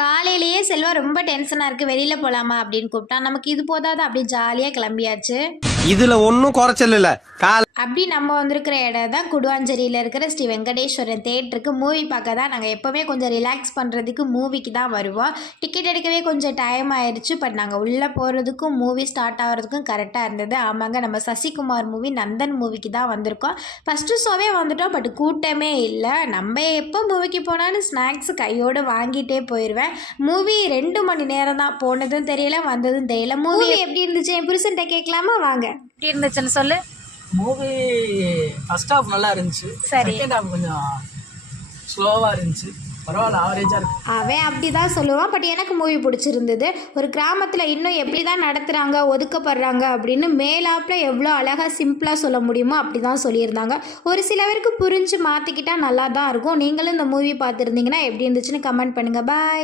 காலையிலேயே செல்வா ரொம்ப டென்ஷனா இருக்கு, வெளியில போலாமா அப்படின்னு கூப்பிட்டான். நமக்கு இது போதாது, அப்படி ஜாலியா கிளம்பியாச்சு. இதுல ஒன்னும் குறைச்சல் இல்ல. அப்படி நம்ம வந்திருக்கிற இடம் தான் குடுவாஞ்சேரியில் இருக்கிற ஸ்ரீ வெங்கடேஸ்வரன் தேட்டருக்கு. மூவி பார்க்க தான் நாங்கள் எப்போவுமே கொஞ்சம் ரிலாக்ஸ் பண்ணுறதுக்கு மூவிக்கு தான் வருவோம். டிக்கெட் எடுக்கவே கொஞ்சம் டைம் ஆயிடுச்சு. பட் நாங்கள் உள்ளே போகிறதுக்கும் மூவி ஸ்டார்ட் ஆகிறதுக்கும் கரெக்டாக இருந்தது. ஆமாங்க, நம்ம சசிகுமார் மூவி நந்தன் மூவிக்கு தான் வந்திருக்கோம். ஃபஸ்ட்டு ஷோவே வந்துட்டோம், பட் கூட்டமே இல்லை. நம்ம எப்போ மூவிக்கு போனாலும் ஸ்நாக்ஸ் கையோடு வாங்கிட்டே போயிடுவேன். மூவி 2 மணி நேரம் தான், போனதும் தெரியல வந்ததும் தெரியல. மூவி எப்படி இருந்துச்சு என் புருஷன்ட்ட கேட்கலாமா? வாங்க. எப்படி இருந்துச்சுன்னு சொல்லு. மூவி ஃபர்ஸ்ட் ஹாஃப் நல்லா இருந்துச்சு, செகண்ட் ஹாஃப் கொஞ்சம் ஸ்லோவாக இருந்துச்சு. பரவாயில்ல, ஆவரேஜாக இருக்கு. அவன் அப்படி தான் சொல்லுவான். பட் எனக்கு மூவி பிடிச்சிருந்தது. ஒரு கிராமத்தில் இன்னும் எப்படி தான் நடத்துகிறாங்க, ஒதுக்கப்படுறாங்க அப்படின்னு மேலாப்பில் எவ்வளோ அழகாக சிம்பிளாக சொல்ல முடியுமோ அப்படி தான் சொல்லியிருந்தாங்க. ஒரு சில பேருக்கு புரிஞ்சு மாற்றிக்கிட்டால் நல்லா தான் இருக்கும். நீங்களும் இந்த மூவி பார்த்துருந்தீங்கன்னா எப்படி இருந்துச்சுன்னு கமெண்ட் பண்ணுங்கள். பாய்.